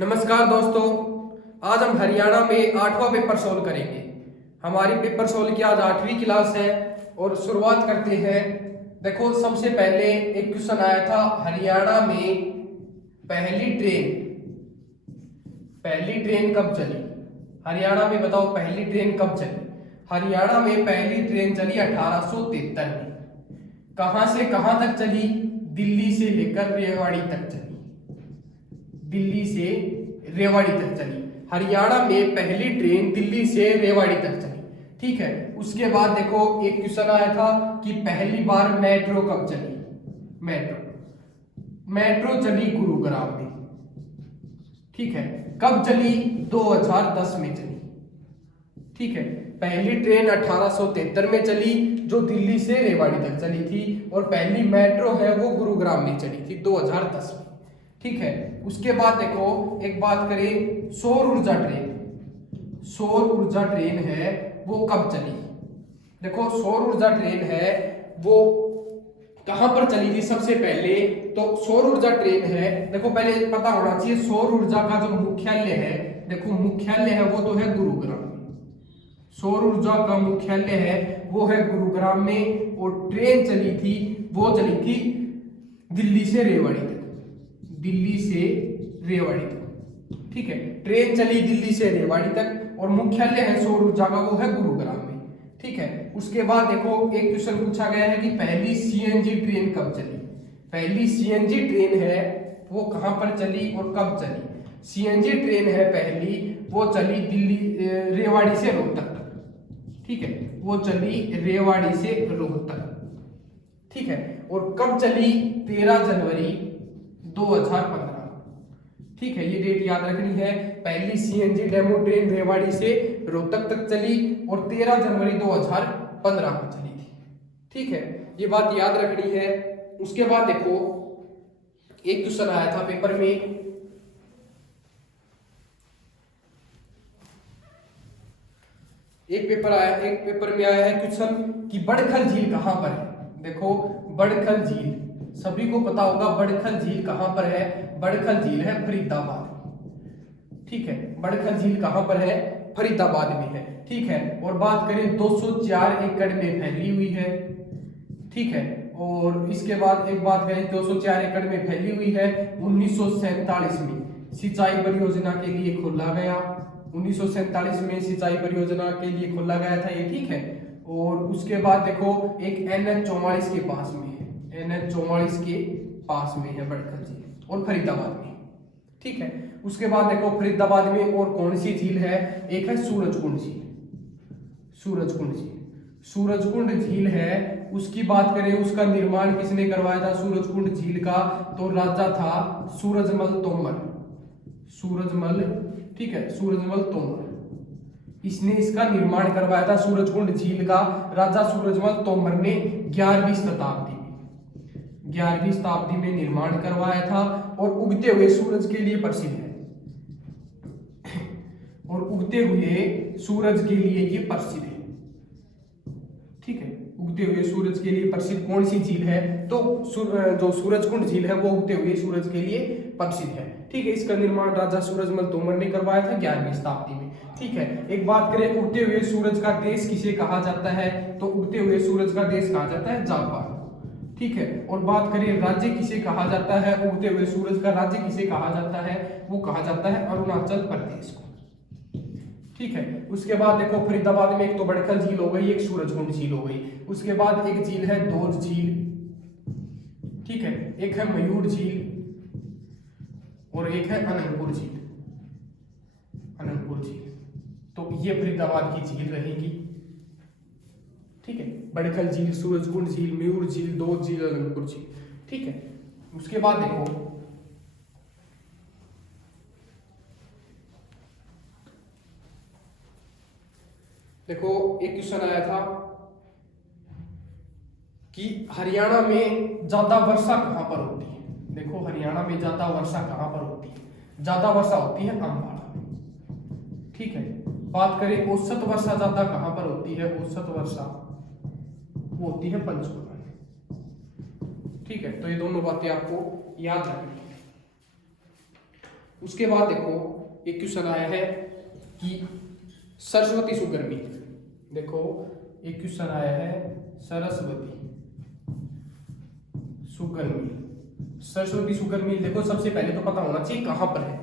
नमस्कार दोस्तों, आज हम हरियाणा में 8वां पेपर सोल्व करेंगे। हमारी पेपर सोल्व की आज 8वीं क्लास है और शुरुआत करते हैं। देखो, सबसे पहले एक क्वेश्चन आया था, हरियाणा में पहली ट्रेन कब चली। हरियाणा में बताओ पहली ट्रेन कब चली। हरियाणा में पहली ट्रेन चली 1873 में। कहां से कहां तक चली? दिल्ली से लेकर रेवाड़ी तक चली। दिल्ली से रेवाड़ी तक चली। हरियाणा में पहली ट्रेन दिल्ली से रेवाड़ी तक चली। ठीक है, उसके बाद देखो एक क्वेश्चन आया था कि पहली बार मेट्रो कब चली। मेट्रो चली गुरुग्राम में। ठीक है, कब चली? 2010 में चली। ठीक है, पहली ट्रेन 1873 में चली जो दिल्ली से रेवाड़ी तक चली थी, और पहली मेट्रो है वो गुरुग्राम में चली थी 2010 में। ठीक है, उसके बाद देखो एक बात करें, सौर ऊर्जा ट्रेन है वो कब चली। देखो, सौर ऊर्जा ट्रेन है वो कहां पर चली थी सबसे पहले? तो सौर ऊर्जा ट्रेन है, देखो पहले पता होना चाहिए सौर ऊर्जा का जो मुख्यालय है, देखो मुख्यालय है वो तो है गुरुग्राम में। सौर ऊर्जा का मुख्यालय है वो है गुरुग्राम में, और ट्रेन चली थी वो चली थी दिल्ली से रेवाड़ी तक। दिल्ली से रेवाड़ी तक। ठीक है, ट्रेन चली दिल्ली से रेवाड़ी तक और मुख्यालय है सौर ऊर्जा का वो है गुरुग्राम में। ठीक है, उसके बाद देखो एक क्वेश्चन पूछा गया है कि पहली सीएनजी ट्रेन कब चली। पहली सीएनजी ट्रेन है वो कहां पर चली और कब चली? सीएनजी ट्रेन है पहली वो चली दिल्ली रेवाड़ी से रोहतक तक। ठीक है, वो चली रेवाड़ी से रोहतक। ठीक है, और कब चली? 13 जनवरी 2015। ठीक है, ये डेट याद रखनी है। पहली सीएनजी डेमो ट्रेन रेवाड़ी से रोहतक तक चली और 13 जनवरी 2015 को चली थी। ठीक है, ये बात याद रखनी है। उसके बाद देखो एक क्वेश्चन आया था पेपर में, एक पेपर में आया है क्वेश्चन कि बड़खल झील कहां पर है। देखो, बड़खल झील सभी को पता होगा, बड़खल झील कहां पर है? बड़खल झील है फरीदाबाद। ठीक है, बड़खल झील कहां पर है? फरीदाबाद में है। ठीक है, और बात करें 204 एकड़ में फैली हुई है। ठीक है, और इसके बाद एक बात करें 204 एकड़ में फैली हुई है। 1947 में सिंचाई परियोजना के लिए खोला गया। 1947 में सिंचाई परियोजना के लिए खोला गया था ये। ठीक है, और उसके बाद देखो एक NH44 के पास में है। NH44 के पास में है बड़खल झील और फरीदाबाद में। ठीक है, उसके बाद देखो फरीदाबाद में और कौन सी झील है? एक है सूरजकुंड झील। सूरजकुंड झील है, उसकी बात करें उसका निर्माण किसने करवाया था सूरजकुंड झील का? तो राजा था सूरजमल तोमर। ठीक है, सूरजमल तोमर, इसने इसका निर्माण करवाया था सूरजकुंड झील का। राजा सूरजमल तोमर ने 11वीं शताब्दी में निर्माण करवाया था, और उगते हुए सूरज के लिए प्रसिद्ध है। और उगते हुए सूरज के लिए ये प्रसिद्ध है। ठीक है, उगते हुए सूरज के लिए प्रसिद्ध कौन सी झील है? तो जो सूरजकुंड झील है वो उगते हुए सूरज के लिए प्रसिद्ध है। ठीक है, इसका निर्माण राजा सूरजमल तोमर ने करवाया था 11वीं शताब्दी में। ठीक है, एक बात करें उगते हुए सूरज का देश किसे कहा जाता है? तो उगते हुए सूरज का देश कहा जाता है जापान। ठीक है, और बात करें राज्य किसे कहा जाता है? उगते हुए सूरज का राज्य किसे कहा जाता है? वो कहा जाता है अरुणाचल प्रदेश को। ठीक है, उसके बाद देखो फरीदाबाद में एक तो बड़खल झील हो गई, एक सूरजकुंड झील हो गई। उसके बाद एक झील है दोज झील। ठीक है, एक है मयूर झील और एक है अनंतपुर झील। तो ये फरीदाबाद की झील रहेगी। ठीक है, बड़खल झील, सूरजकुंड झील, मयूर झील, दोज झील, अनंतपुर झील। ठीक है, उसके बाद देखो एक क्वेश्चन आया था कि हरियाणा में ज्यादा वर्षा कहां पर होती है। देखो, हरियाणा में ज्यादा वर्षा कहां पर होती है? ज्यादा वर्षा होती है अम्बाला में। ठीक है, बात करें औसत वर्षा ज्यादा कहां पर होती है? औसत वर्षा वो होती है पंचकुला में। ठीक है, तो ये दोनों बातें आपको याद रखनी है। उसके बाद देखो एक क्वेश्चन आया है कि सरस्वती शुगर मिल। देखो एक क्वेश्चन आया है Saraswati sugar mill. Saraswati sugar mill देखो सबसे पहले तो पता होना चाहिए कहां पर है।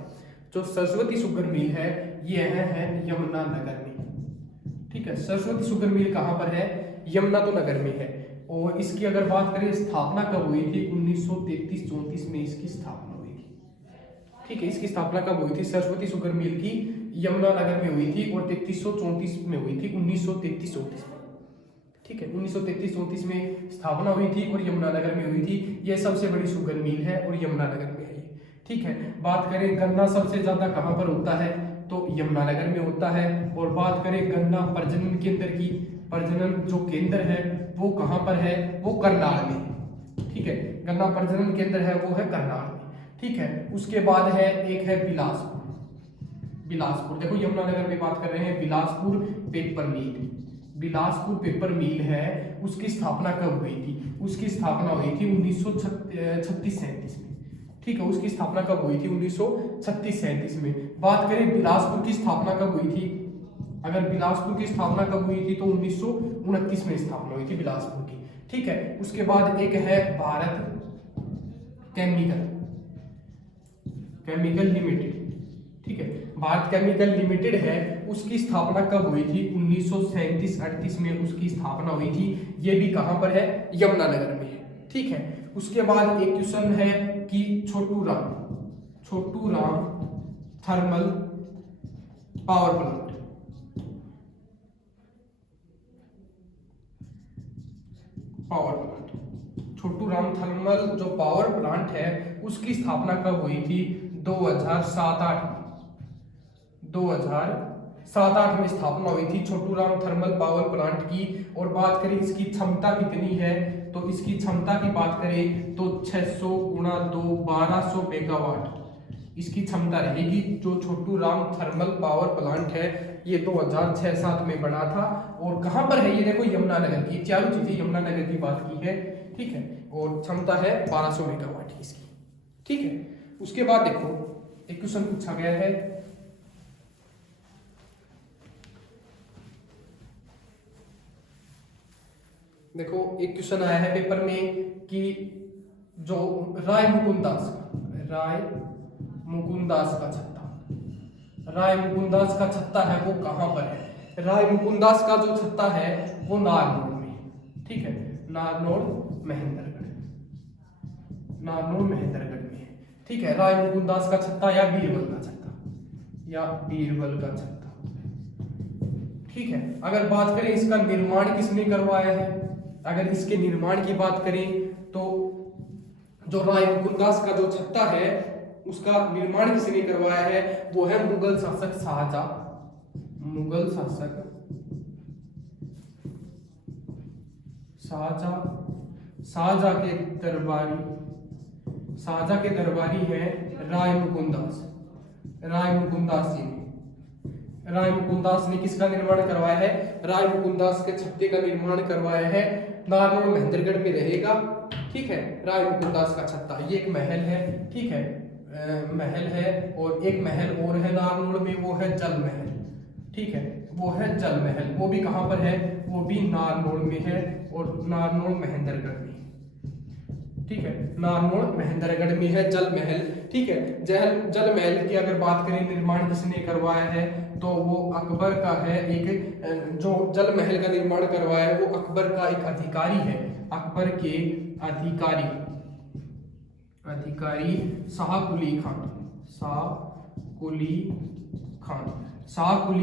जो सरस्वती शुगर मिल है ये है यमुनानगर में। ठीक है, सरस्वती शुगर मिल कहां पर है? यमुनानगर में है। और इसकी अगर बात करें स्थापना कब हुई थी? 1933-34 में इसकी स्थापना हुई थी। ठीक है, इसकी स्थापना कब हुई थी? सरस्वती शुगर मिल की यमुनानगर में हुई थी और 3334 में हुई थी, 1933-34 में। ठीक है, 1933-34 में स्थापना हुई थी और यमुनानगर में हुई थी। यह सबसे बड़ी शुगर मिल है और यमुनानगर में है ये। ठीक है, बात करें गन्ना सबसे ज्यादा कहां पर होता है? तो यमुनानगर में होता है। और बात करें गन्ना प्रजनन केंद्र की, प्रजनन जो केंद्र है वो कहां पर है? वो करनाल में। ठीक है, गन्ना प्रजनन केंद्र है वो है करनाल में। ठीक है, उसके बाद है एक है बिलासपुर। बिलासपुर देखो यमुनानगर में बात कर रहे हैं, बिलासपुर पेपर मिल। बिलासपुर पेपर मिल है, उसकी स्थापना कब हुई थी? उसकी स्थापना हुई थी 1936-37 में। ठीक है, उसकी स्थापना कब हुई थी? 1936-37 में। बात करें बिलासपुर की स्थापना कब हुई थी? अगर बिलासपुर की स्थापना कब हुई थी तो 1929 में स्थापना हुई थी बिलासपुर की। ठीक है, उसके बाद एक है भारत केमिकल लिमिटेड। ठीक है, भारत केमिकल लिमिटेड है, उसकी स्थापना कब हुई थी? 1937-38 में उसकी स्थापना हुई थी। ये भी कहां पर है? यमुनानगर में है। ठीक है, उसके बाद एक क्वेश्चन है कि Chhotu Ram thermal power plant. Chhotu Ram thermal जो पावर प्लांट है उसकी स्थापना कब हुई थी? 2007-8 में स्थापना हुई थी Chhotu Ram thermal power plant की। और बात करें इसकी क्षमता कितनी है तो इसकी क्षमता की बात करें तो 600 गुणा 2 1200 मेगावाट इसकी क्षमता रहेगी। जो Chhotu Ram thermal power plant है ये 2006-7 में बना था। और कहां पर है ये? देखो यमुनानगर की, चारों चीजें यमुनानगर की बात की है। ठीक है, और क्षमता है 1200 मेगावाट की इसकी। ठीक है, उसके बाद देखो एक क्वेश्चन पूछा गया है देखो एक क्वेश्चन आया है पेपर में कि जो राय मुकुंदास का छत्ता है वो कहां पर है? राय मुकुंदास का जो छत्ता है वो नारनौल में। ठीक है, नारनौल महेंद्रगढ़ में है। ठीक है, राय मुकुंदास का छत्ता या बीरबल का छत्ता। ठीक है, अगर बात करें इसका निर्माण किसने करवाया है? अगर इसके निर्माण की बात करें तो जो राय मुकुंदास का जो छत्ता है उसका निर्माण किसने करवाया है? वो है मुगल शासक शाहजहां के दरबारी हैं राय मुकुंदास जी ने। राय मुकुंदास ने किसका निर्माण करवाया है? राय मुकुंदास के छत्ते का निर्माण करवाया है। नारनौल महेंद्रगढ़ में रहेगा। ठीक है, राय मुकुंदास का छत्ता ये एक महल है। ठीक है, महल है। और एक महल और है नारनौल में, वो है जल महल। ठीक है, वो है जल महल, वो भी कहां पर है? वो भी नारनौल में है और नारनौल महेंद्रगढ़ में। ठीक है, नारनौल महेंद्रगढ़ में है जल महल। ठीक है, जल महल की अगर बात करें निर्माण किसने करवाया है तो वो अकबर का है। एक जो जल महल का निर्माण करवाया है वो अकबर का एक अधिकारी है। अकबर के अधिकारी शाह कुली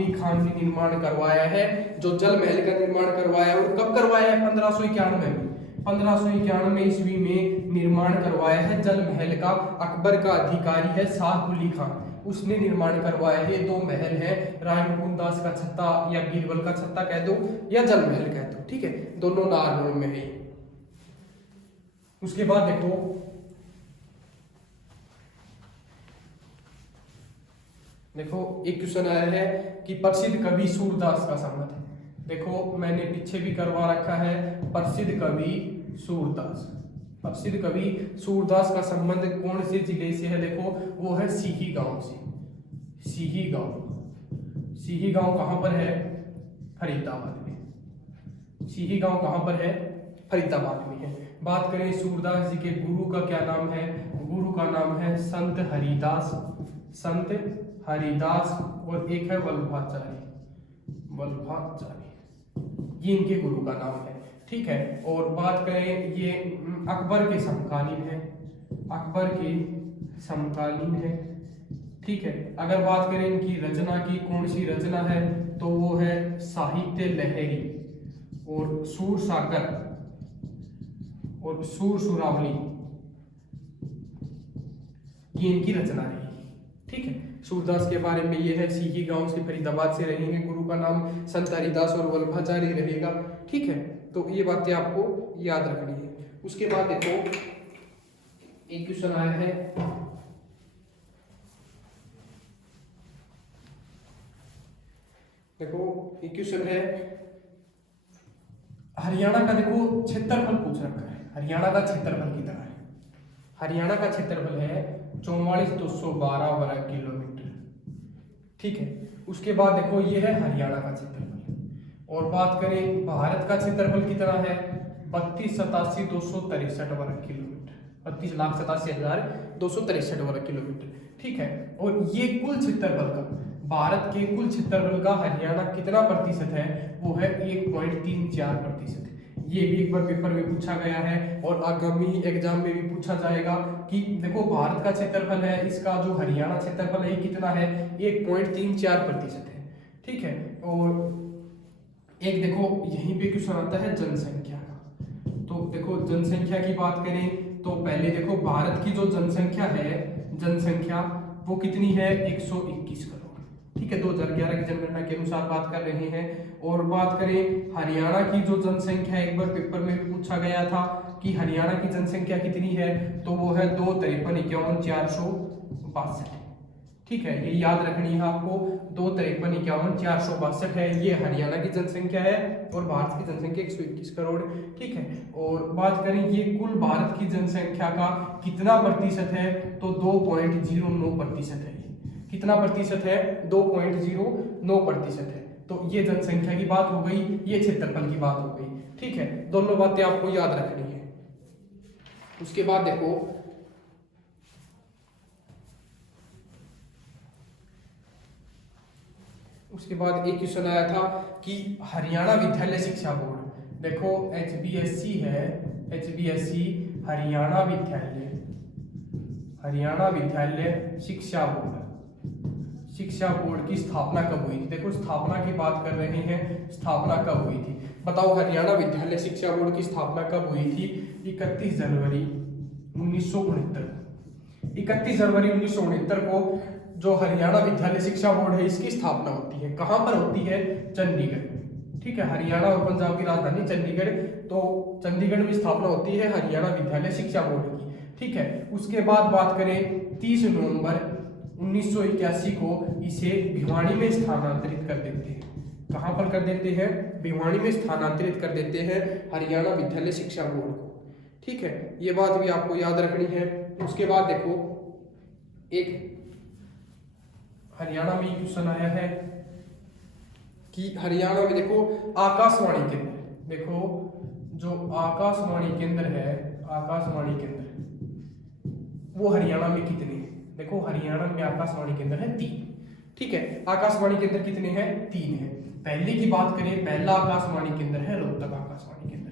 खान ने निर्माण करवाया है। जो जल महल का निर्माण करवाया है और कब करवाया है? 1591 ईस्वी में निर्माण करवाया है जल महल का। अकबर का अधिकारी है शाह कुली खान, उसने निर्माण करवाया है। दो महल है, राय मुकुंदास का छत्ता या बीरबल का छत्ता कह दो या जल महल कह दो। ठीक है, दोनों नारनौल में है। उसके बाद देखो एक क्वेश्चन आया है कि प्रसिद्ध कवि सूरदास का संबंध है। देखो मैंने पीछे भी करवा रखा है, प्रसिद्ध कवि सूरदास। प्रसिद्ध कवि सूरदास का संबंध कौन से जिले से है? देखो वो है सीही गांव से। सीही गांव, सीही गांव कहां पर है? फरीदाबाद में। सीही गांव कहां पर है? फरीदाबाद में है। बात करें सूरदास जी के गुरु का क्या नाम है? गुरु का नाम है संत हरिदास। संत हरिदास और एक है वल्लभाचार्य। वल्लभाचार्य, ये इनके गुरु का नाम है। ठीक है। और बात करें ये अकबर के समकालीन है। अकबर के समकालीन है। ठीक है। अगर बात करें इनकी रचना की, कौन सी रचना है, तो वो है साहित्य लहरी और सूर सागर और सूर सुरावली, ये इनकी रचना है। ठीक है। सूरदास के बारे में ये है, सीही गांव से, फरीदाबाद से रहेंगे, गुरु का नाम संत हरिदास और वल्लभाचार्य रहेगा। ठीक है। तो ये बातें आपको याद रखनी है। उसके बाद देखो एक क्वेश्चन आया है, देखो एक क्वेश्चन है हरियाणा का। देखो क्षेत्रफल पूछ रखा है, हरियाणा का क्षेत्रफल कितना है? हरियाणा का क्षेत्रफल है 44,212 वर्ग किलोमीटर। ठीक है। उसके बाद देखो ये है हरियाणा का क्षेत्रफल। और बात करें भारत का क्षेत्रफल कितना है? 32,87,263 वर्ग किलोमीटर। 32,87,263 वर्ग किलोमीटर। ठीक है। और ये कुल क्षेत्रफल का, भारत के कुल क्षेत्रफल का हरियाणा कितना प्रतिशत है? वो है 1.34%। ये भी एक बार पेपर में पूछा गया है और आगामी एग्जाम में भी पूछा जाएगा कि देखो भारत का क्षेत्रफल है, इसका जो हरियाणा क्षेत्रफल है कितना है? 1.34% है। ठीक है। और एक देखो यहीं पे क्वेश्चन आता है जनसंख्या का। तो देखो जनसंख्या की बात करें तो पहले देखो भारत की जो जनसंख्या है, जनसंख्या वो कितनी है? 121 करोड़। ठीक है। 2011 की जनगणना के अनुसार बात कर रहे हैं। और बात करें हरियाणा की जो जनसंख्या, एक बार पेपर में भी पूछा गया था कि हरियाणा की जनसंख्या कितनी है, तो वो है 253,51,462। ठीक है। ये याद रखनी है आपको, 253,51,462 है, ये हरियाणा की जनसंख्या है और भारत की जनसंख्या 121 करोड़। ठीक है। और बात करें ये कुल भारत की जनसंख्या का कितना प्रतिशत है, तो 2.09% है। कितना प्रतिशत है? 2.09% है। तो ये जनसंख्या की बात हो गई, ये क्षेत्रफल की बात हो गई। ठीक है। दोनों बातें आपको याद रखनी है। उसके बाद देखो उसके बाद एक क्वेश्चन आया था कि हरियाणा विद्यालय शिक्षा बोर्ड, देखो HBSC है, HBSC हरियाणा विद्यालय शिक्षा बोर्ड की स्थापना कब हुई थी? देखो स्थापना की बात कर रहे हैं, स्थापना कब हुई थी? बताओ हरियाणा विद्यालय शिक्षा बोर्ड की स्थापना कब हुई थी? 31 जनवरी 1969। 31 जनवरी 1969 को जो हरियाणा विद्यालय शिक्षा बोर्ड है इसकी स्थापना होती है। कहां पर होती है? चंडीगढ़ में। ठीक है। हरियाणा और पंजाब की राजधानी चंडीगढ़, तो चंडीगढ़ में स्थापना होती है हरियाणा विद्यालय शिक्षा बोर्ड की। ठीक है। उसके बाद बात करें 30 नवंबर 1981 को इसे भिवानी में स्थानांतरित कर देते हैं। कहां पर कर देते हैं? भिवानी में स्थानांतरित कर देते हैं हरियाणा विद्यालय शिक्षा बोर्ड को। ठीक है। ये बात भी आपको याद रखनी है। उसके बाद देखो एक हरियाणा में क्वेश्चन आया है कि हरियाणा में देखो आकाशवाणी केंद्र, देखो जो आकाशवाणी केंद्र है, आकाशवाणी केंद्र वो हरियाणा में कितने हैं? देखो हरियाणा में आकाशवाणी केंद्र है 3। ठीक है। आकाशवाणी केंद्र कितने हैं? 3 है। पहले की बात करें, पहला आकाशवाणी केंद्र है रोहतक आकाशवाणी केंद्र।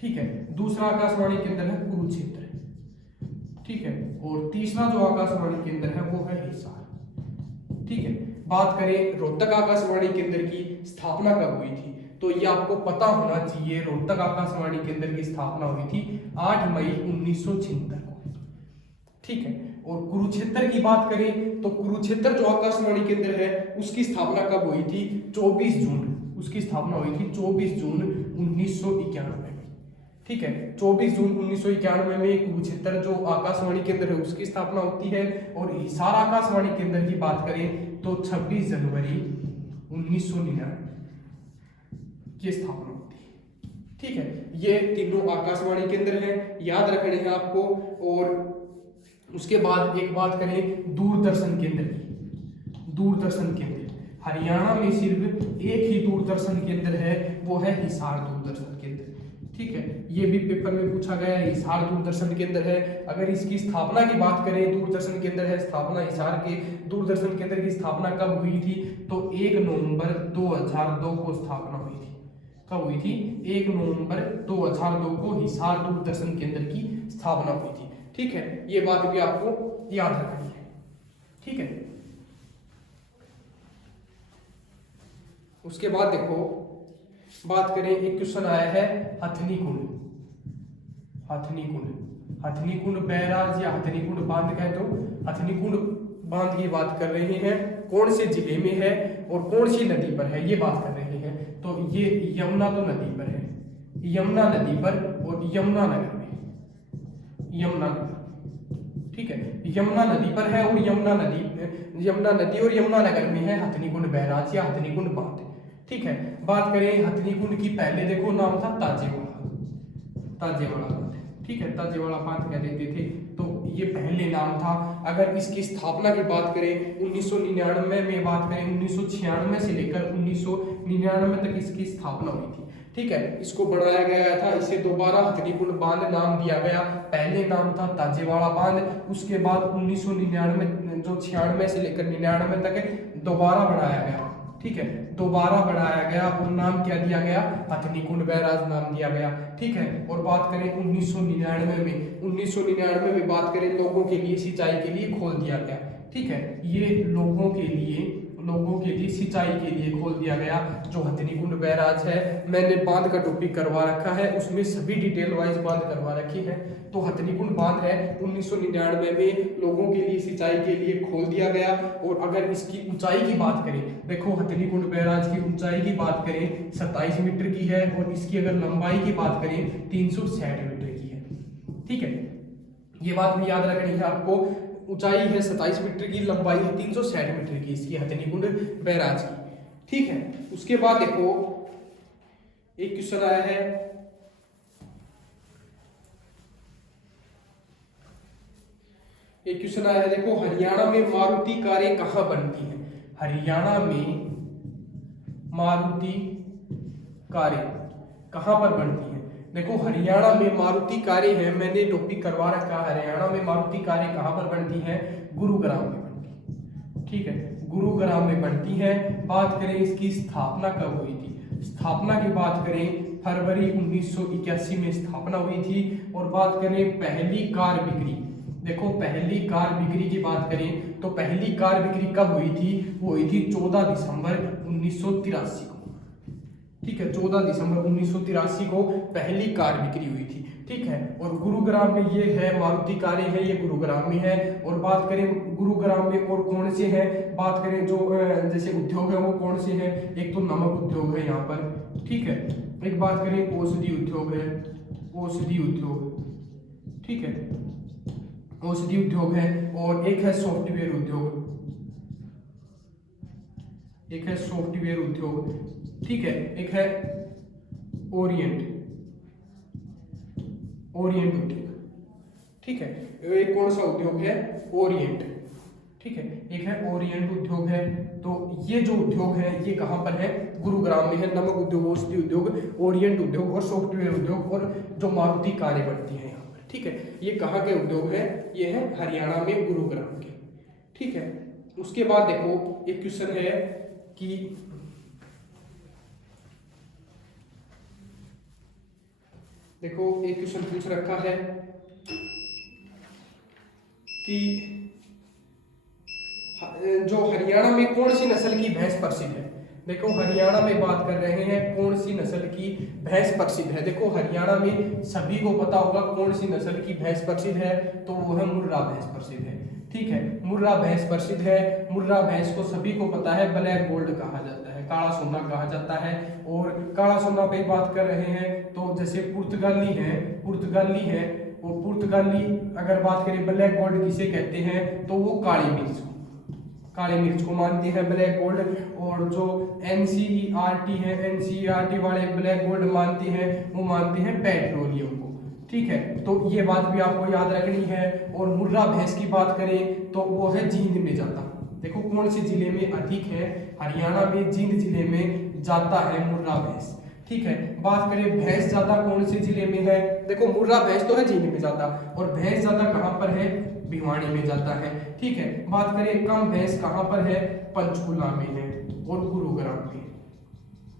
ठीक है। दूसरा आकाशवाणी केंद्र है कुरुक्षेत्र। ठीक है। और तीसरा जो आकाशवाणी केंद्र है वो है हिसार। ठीक है। बात करें रोहतक आकाशवाणी केंद्र की स्थापना कब हुई थी, तो ये आपको पता होना चाहिए। रोहतक आकाशवाणी केंद्र की स्थापना हुई थी 8 मई 1976 को। ठीक है। और कुरुक्षेत्र की बात करें तो कुरुक्षेत्र जो आकाशवाणी केंद्र है उसकी स्थापना कब हुई थी? 24 जून। उसकी स्थापना हुई थी 24 जून 1991 में। ठीक है। 24 जून 1991 में कुरुक्षेत्र जो आकाशवाणी केंद्र है उसकी स्थापना होती है। और हिसार आकाशवाणी केंद्र की बात करें तो 26 जनवरी 1999 की स्थापना होती है। ठीक है, ये तीनों आकाशवाणी केंद्र हैं, याद रखने हैं आपको। और उसके बाद एक बात करें दूरदर्शन केंद्र की। दूरदर्शन केंद्र हरियाणा में सिर्फ एक ही दूरदर्शन केंद्र है, वो है हिसार दूरदर्शन केंद्र। ठीक है, ये भी पेपर में पूछा गया है, हिसार दूरदर्शन केंद्र है। अगर इसकी स्थापना की बात करें, दूरदर्शन केंद्र है, स्थापना हिसार के दूरदर्शन केंद्र की स्थापना कब हुई थी? तो 1 नवंबर 2002 को स्थापना हुई थी। कब हुई थी? 1 नवंबर 2002 को हिसार दूरदर्शन केंद्र की स्थापना हुई थी। ठीक है, ये बात भी आपको याद रखनी है। ठीक है, उसके बाद देखो बात करें, एक क्वेश्चन आया है हथनी कुंड। हथनी कुंड, हथनी कुंड बैराज या हथनी कुंड बांध कहे तो हथनी कुंड बांध की बात कर रहे हैं, कौन से जिले में है और कौन सी नदी पर है, ये बात कर रहे हैं। तो ये यमुना तो नदी पर है, यमुना नदी पर और यमुनानगर में, यमुनानगर। ठीक है, यमुना नदी पर है और यमुना नदी और यमुनानगर में है हथनी कुंड बैराज या हथनी कुंड बांध। ठीक है, बात करें हथनी कुंड की, पहले देखो नाम था ताजेवाड़ा बांध। ठीक है, ताजेवाड़ा बांध कह देते थे, तो ये पहले नाम था। अगर इसकी स्थापना की बात करें 1999 में, बात करें 1996 से लेकर 1999 तक इसकी स्थापना हुई थी। ठीक है, इसको बढ़ाया गया था, इसे दोबारा हथनी कुंड बांध नाम दिया गया। पहले नाम था ताजेवाड़ा बांध, उसके बाद 1999 जो 96 से लेकर 99 तक दोबारा बढ़ाया गया। ठीक है, दोबारा बढ़ाया गया और नाम क्या दिया गया? हथनी कुंड बैराज नाम दिया गया। ठीक है, और बात करें 1999 में बात करें लोगों के लिए सिंचाई के लिए खोल दिया गया। ठीक है, ये लोगों के लिए सिंचाई के लिए खोल दिया गया जो हथनी कुंड बैराज है। मैंने बांध का टॉपिक करवा रखा है, उसमें सभी डिटेल वाइज बांध करवा रखी है। तो हथनी कुंड बांध है 1999 में लोगों के लिए सिंचाई के लिए खोल दिया गया। और अगर इसकी ऊंचाई की बात करें, देखो हथनी कुंड बैराज की ऊंचाई की बात करें 27 मीटर की है और इसकी अगर लंबाई की बात करें 360 मीटर की है। ठीक है, ये बात भी याद रखनी है आपको। ऊंचाई है 27 मीटर की, लंबाई है 360 मीटर की इसकी हथनी कुंड बैराज की। ठीक है, उसके बाद देखो एक क्वेश्चन आया है, देखो हरियाणा में मारुति कारें कहाँ बनती हैं? हरियाणा में मारुति कारें कहाँ पर बनती हैं? देखो हरियाणा में मारुति कारें हैं, मैंने टॉपिक करवा रखा है। हरियाणा में मारुति कारें कहाँ पर बनती हैं? गुरुग्राम में बनती है। ठीक है, गुरुग्राम में बनती है। बात करें इसकी स्थापना कब हुई थी? स्थापना की बात करें फरवरी 1981 में स्थापना हुई थी। और बात करें पहली कार बिक्री, देखो पहली कार बिक्री की बात करें तो पहली कार बिक्री कब हुई थी? वो हुई थी 14 दिसंबर 1983 को। ठीक है, 14 दिसंबर 1983 को पहली कार बिक्री हुई थी। ठीक है, और गुरुग्राम में ये है, मारुति कारें हैं, ये गुरुग्राम में है। और बात करें गुरुग्राम में और कौन से हैं, बात करें जो जैसे उद्योग है वो कौन से हैं? एक तो नमक उद्योग है यहाँ पर। ठीक है, एक बात करें औषधि उद्योग है, औषधि उद्योग। ठीक है, औषधि उद्योग है। और एक है सॉफ्टवेयर उद्योग, एक है सॉफ्टवेयर उद्योग। ठीक है, एक है ओरिएंट उद्योग। ठीक है, एक कौन सा उद्योग है? ओरिएंट। ठीक है, एक है ओरिएंट उद्योग है। तो ये जो उद्योग है ये कहाँ पर है? गुरुग्राम में है। नमक उद्योग, औषधि उद्योग, ओरिएंट उद्योग और सॉफ्टवेयर उद्योग और जो मारुति कारें बनती हैं यहाँ पर। ठीक है, ये कहाँ के उद्योग है? ये है हरियाणा में गुरुग्राम के। ठीक है, उसके बाद देखो एक क्वेश्चन है कि देखो एक क्वेश्चन पूछ रखा है कि जो हरियाणा में कौन सी नस्ल की भैंस प्रसिद्ध है? देखो हरियाणा में बात कर रहे हैं कौन सी नस्ल की भैंस प्रसिद्ध है। देखो हरियाणा में सभी को पता होगा कौन सी नस्ल की भैंस प्रसिद्ध है, तो वो है मुर्रा भैंस प्रसिद्ध है। ठीक है, मुर्रा भैंस प्रसिद्ध है। मुर्रा भैंस को सभी को पता है ब्लैक गोल्ड कहा जाता है, काला सोना कहा जाता है। और काला सोना पे बात कर रहे हैं तो जैसे पुर्तगाली है वो पुर्तगाली, अगर बात करें ब्लैक गोल्ड किसे कहते हैं तो वो काली मिर्च को, काली मिर्च को मानते हैं ब्लैक गोल्ड, और जो एनसीईआरटी है, एनसीईआरटी वाले ब्लैक गोल्ड मानते हैं, वो मानते हैं पेट्रोलियम को। ठीक है, तो ये बात भी आपको याद रखनी है। और मुर्रा भैंस की बात करें तो वो है जींद में जाता। देखो कौन से जिले में अधिक है, हरियाणा में जींद जिले में जाता है मुर्रा भैंस। ठीक है, बात करें भैंस ज्यादा कौन से जिले में है, देखो मुर्रा भैंस तो है जींद में जाता, और भैंस ज्यादा कहाँ पर है, भिवानी में जाता है। ठीक है, बात करें कम भैंस कहाँ पर है, पंचकुला में है और गुरुग्राम में।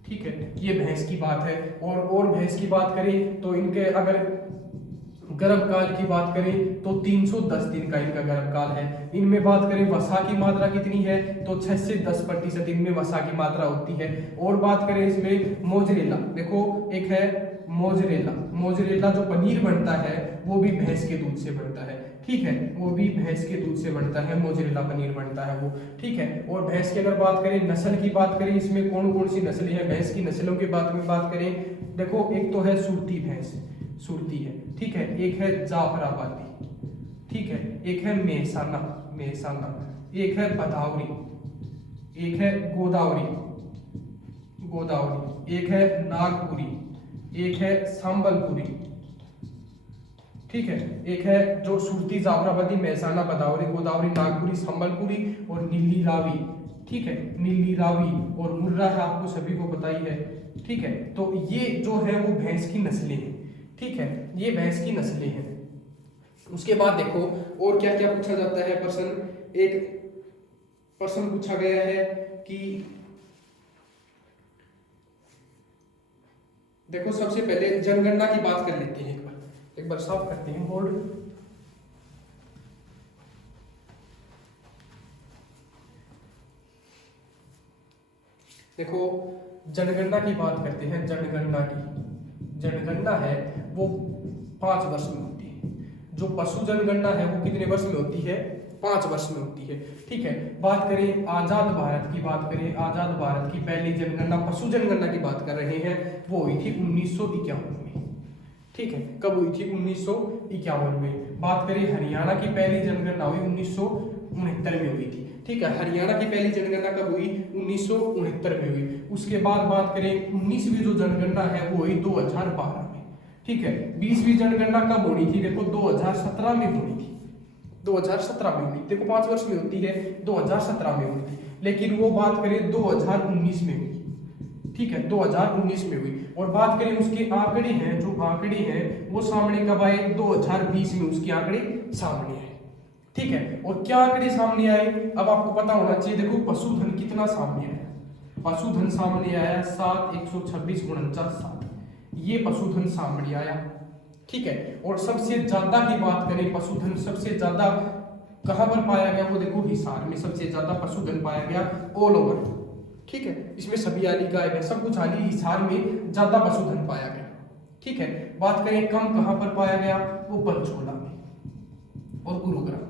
ठीक है, ये भैंस की बात है। और भैंस की बात करें तो इनके अगर गर्भ काल की बात करें तो 310 दिन का इनका गर्भ काल है। इनमें बात करें वसा की मात्रा कितनी है, तो 6 से 10% इनमें वसा की मात्रा होती है। और बात करें इसमें मोजरेला, देखो एक है मोजरेला, मोजरेला जो पनीर बनता है वो भी भैंस के दूध से बनता है। ठीक है, वो भी भैंस के दूध से बनता है, मोजरेला पनीर बनता है वो। ठीक है, और भैंस की अगर बात करें, नस्ल की बात करें, इसमें कौन कौन सी नस्लें हैं भैंस की नस्लों के बात में बात करें, देखो एक तो है सुरती भैंस, सुरती है। ठीक है, एक है जाफराबादी। ठीक है, एक है मेहसाना, मेहसाना, एक है भदावरी, एक है गोदावरी, गोदावरी, एक है नागपुरी, एक है संबलपुरी। ठीक है, एक है जो सुरती, जाफराबादी, मेहसाना, भदावरी, गोदावरी, नागपुरी, संबलपुरी और नीली रावी। ठीक है, नीली रावी और मुर्रा है, आपको सभी को पता ही है। ठीक है, तो ये जो है वो भैंस की नस्लें हैं। ठीक है, ये भैंस की नस्लें हैं। उसके बाद देखो और क्या क्या पूछा जाता है प्रश्न। एक प्रश्न पूछा गया है कि देखो सबसे पहले जनगणना की बात कर लेते हैं, एक बार साफ करते हैं बोर्ड। देखो जनगणना की बात करते हैं, जनगणना की, जनगणना है वो 5 वर्ष में होती है। जो पशु जनगणना है वो कितने वर्ष में होती है, 5 वर्ष में होती है। ठीक है, बात करें आजाद भारत की, बात करें आजाद भारत की पहली जनगणना, पशु जनगणना की बात कर रहे हैं, वो हुई थी 1951 में। ठीक है, कब हुई थी, 1951 में। बात करें हरियाणा की पहली जनगणना हुई 1969 में हुई थी। ठीक है, हरियाणा की पहली जनगणना कब हुई, 1969 में हुई। उसके बाद बात करें 19वीं जो जनगणना है वो हुई 2012 में। ठीक है, 20वीं जनगणना कब होनी थी, देखो 2017 में होनी थी, 2017 में हुई। देखो 5 वर्ष में होती है, 2017 में हुई थी, लेकिन वो बात करें 2019 में हुई। ठीक है, 2019 में हुई। और बात करें उसके आंकड़े हैं, जो आंकड़े हैं वो सामने कब आए, 2020 में उसके आंकड़े सामने आए। ठीक है, और क्या आंकड़े सामने आए, अब आपको पता होना चाहिए। देखो पशुधन कितना सामने आया, पशुधन सामने आया 7,126 × 7, ये पशुधन सामने आया। ठीक है, और सबसे ज्यादा की बात करें, पशुधन सबसे ज्यादा कहां पर पाया गया, वो देखो हिसार में सबसे ज्यादा पशुधन पाया गया ऑल ओवर। ठीक है, इसमें सभी आली गायब है, सब कुछ आली, हिसार में ज्यादा पशुधन पाया गया। ठीक है, बात करें कम कहां पर पाया गया, वो पंचकुला में और गुरुग्राम।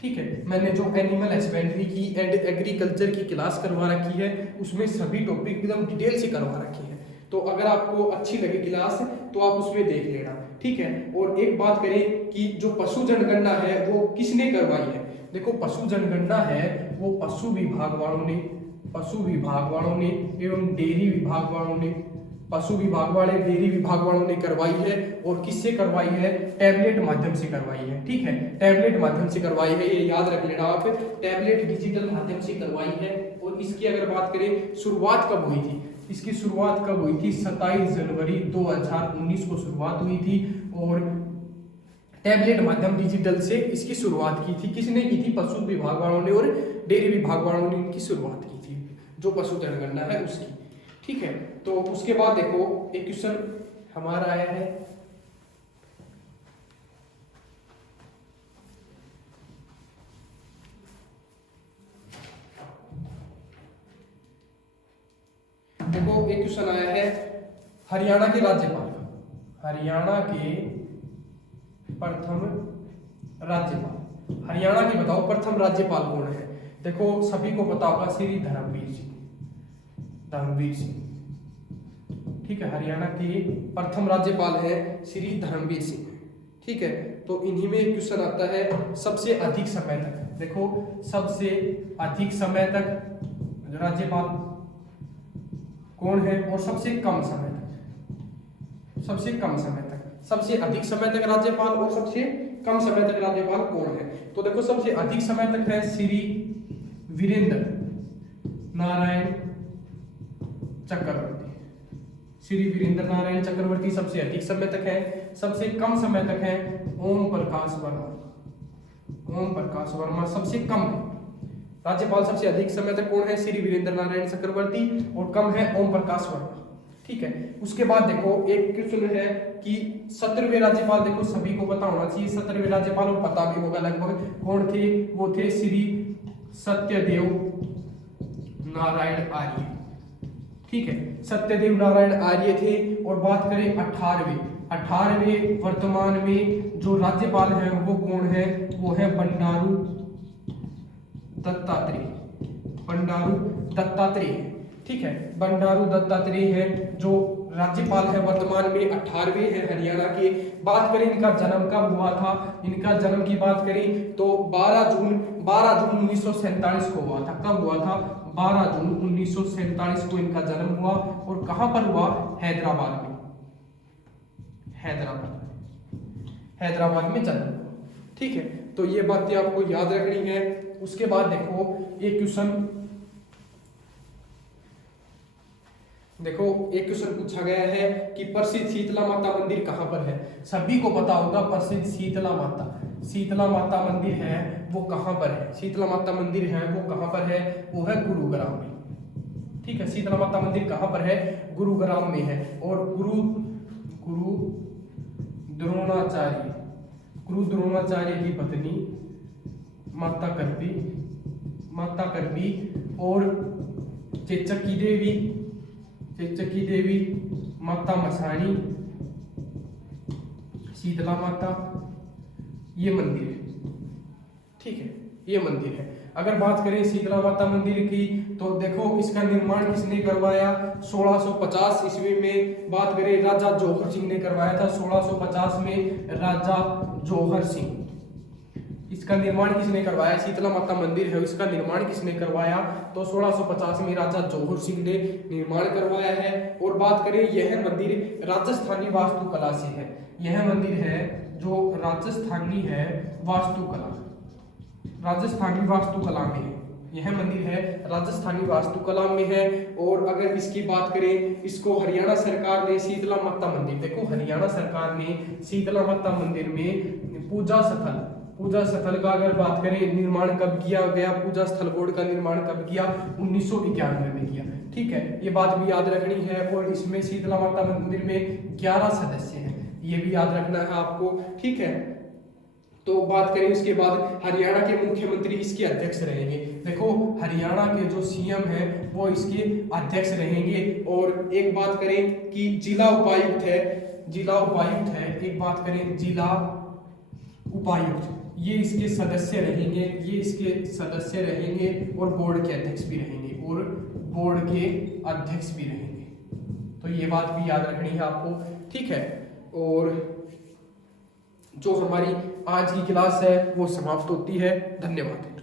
ठीक है, मैंने जो एनिमल हस्बेंड्री की एंड एग्रीकल्चर की क्लास करवा रखी है उसमें सभी टॉपिक एकदम डिटेल से करवा रखे हैं, तो अगर आपको अच्छी लगे क्लास तो आप उसमें देख लेना। ठीक है, और एक बात करें कि जो पशु जनगणना है वो किसने करवाई है, देखो पशु जनगणना है वो पशु विभाग वालों ने, पशु विभाग वालों ने एवं डेयरी विभाग वालों ने, पशु विभाग वाले, डेयरी विभाग वालों ने करवाई है। और किससे करवाई है, टैबलेट माध्यम से करवाई है। ठीक है, टैबलेट माध्यम से करवाई है, ये याद रख लेना आप, टैबलेट डिजिटल माध्यम से करवाई है। और इसकी अगर बात करें शुरुआत कब हुई थी, इसकी शुरुआत कब हुई थी, 27 जनवरी 2019 को शुरुआत हुई थी। और टैबलेट माध्यम डिजिटल से इसकी शुरुआत की थी, किसने की थी, पशु विभाग वालों ने और डेयरी विभाग वालों ने इनकी शुरुआत की थी, जो पशु जनगणना है उसकी। ठीक है, तो उसके बाद देखो एक क्वेश्चन हमारा आया है, देखो एक क्वेश्चन आया है, हरियाणा के राज्यपाल, हरियाणा के प्रथम राज्यपाल, हरियाणा की बताओ प्रथम राज्यपाल कौन है। देखो सभी को पता होगा, श्री धर्मवीर सिंह, धर्मवीर सिंह। ठीक है, हरियाणा के प्रथम राज्यपाल है श्री धर्मवीर सिंह। ठीक है, तो इन्हीं में क्वेश्चन आता है सबसे अधिक समय तक। देखो सबसे अधिक समय तक राज्यपाल कौन है और सबसे कम समय तक, सबसे कम समय तक, सबसे अधिक समय तक राज्यपाल और सबसे कम समय तक राज्यपाल कौन है। तो देखो सबसे अधिक समय तक है श्री वीरेंद्र नारायण चक्रवर्ती। श्री वीरेंद्र नारायण चक्रवर्ती सबसे अधिक समय तक है। सबसे कम समय तक है ओम प्रकाश वर्मा। ओम प्रकाश वर्मा सबसे कम है। राज्यपाल सबसे अधिक समय तक कौन है, श्री वीरेंद्र नारायण चक्रवर्ती, और कम है ओम प्रकाश वर्मा। ठीक है, उसके बाद देखो एक क्वेश्चन है कि 17वें राज्यपाल, देखो सभी को पता होना चाहिए 17वें राज्यपाल, और पता भी होगा लगभग कौन थे, वो थे श्री सत्यदेव नारायण आर्य। ठीक है, सत्यदेव नारायण आर्य थे। और बात करें 18वें वर्तमान में जो राज्यपाल है वो कौन है, वो है बंडारू दत्तात्रेय। बंडारू दत्तात्रेय, ठीक है, बंडारू दत्तात्रेय है जो राज्यपाल है वर्तमान में, 18वें है हरियाणा के। बात करें इनका जन्म कब हुआ था, इनका जन्म की बात करें तो 12 जून 1947 को हुआ था। कब हुआ था, 12 जून 1947 को इनका जन्म हुआ। और कहां पर हुआ, हैदराबाद में, हैदराबाद में जन्म हुआ। ठीक है, तो ये बातें आपको याद रखनी है। उसके बाद देखो एक क्वेश्चन, देखो एक क्वेश्चन पूछा गया है कि प्रसिद्ध शीतला माता मंदिर कहां पर है। सभी को पता होगा प्रसिद्ध शीतला माता मंदिर है वो कहां पर है। शीतला माता मंदिर है वो कहां पर है, वो है गुरुग्राम में। ठीक है, शीतला माता मंदिर कहां पर है, गुरुग्राम में है। और गुरु द्रोणाचार्य की पत्नी माता करबी और चेचकी देवी माता मसानी, शीतला माता, ये मंदिर है। ठीक है, ये मंदिर है। अगर बात करें शीतला माता मंदिर की तो देखो इसका निर्माण किसने करवाया, 1650 ईस्वी में। बात करें राजा जौहर सिंह ने करवाया था, 1650 में राजा जौहर सिंह। इसका निर्माण किसने करवाया, शीतला माता मंदिर है इसका निर्माण किसने करवाया, तो 1650 में राजा जौहर सिंह ने निर्माण करवाया है। और बात करें यह मंदिर राजस्थानी वास्तुकला से है। यह मंदिर है जो राजस्थानी है राजस्थानी वास्तुकला में है। यह मंदिर है राजस्थानी वास्तुकला में है। और अगर इसकी बात करें, इसको हरियाणा सरकार ने शीतला माता मंदिर, देखो हरियाणा सरकार ने शीतला माता मंदिर में पूजा स्थल का अगर बात करें निर्माण कब किया गया, पूजा स्थल बोर्ड का निर्माण कब किया, 1991 में किया। ठीक है, ये बात भी याद रखनी है। और इसमें शीतला माता मंदिर में 11 सदस्य हैं, ये भी याद रखना है आपको। ठीक है, तो बात करें उसके बाद हरियाणा के मुख्यमंत्री इसके अध्यक्ष रहेंगे। देखो हरियाणा के जो सीएम है वो इसके अध्यक्ष रहेंगे। और एक बात करें कि जिला उपायुक्त है, एक बात करें जिला उपायुक्त, ये इसके सदस्य रहेंगे और बोर्ड के अध्यक्ष भी रहेंगे। तो ये बात भी याद रखनी है आपको। ठीक है, और जो हमारी आज की क्लास है वो समाप्त होती है। धन्यवाद।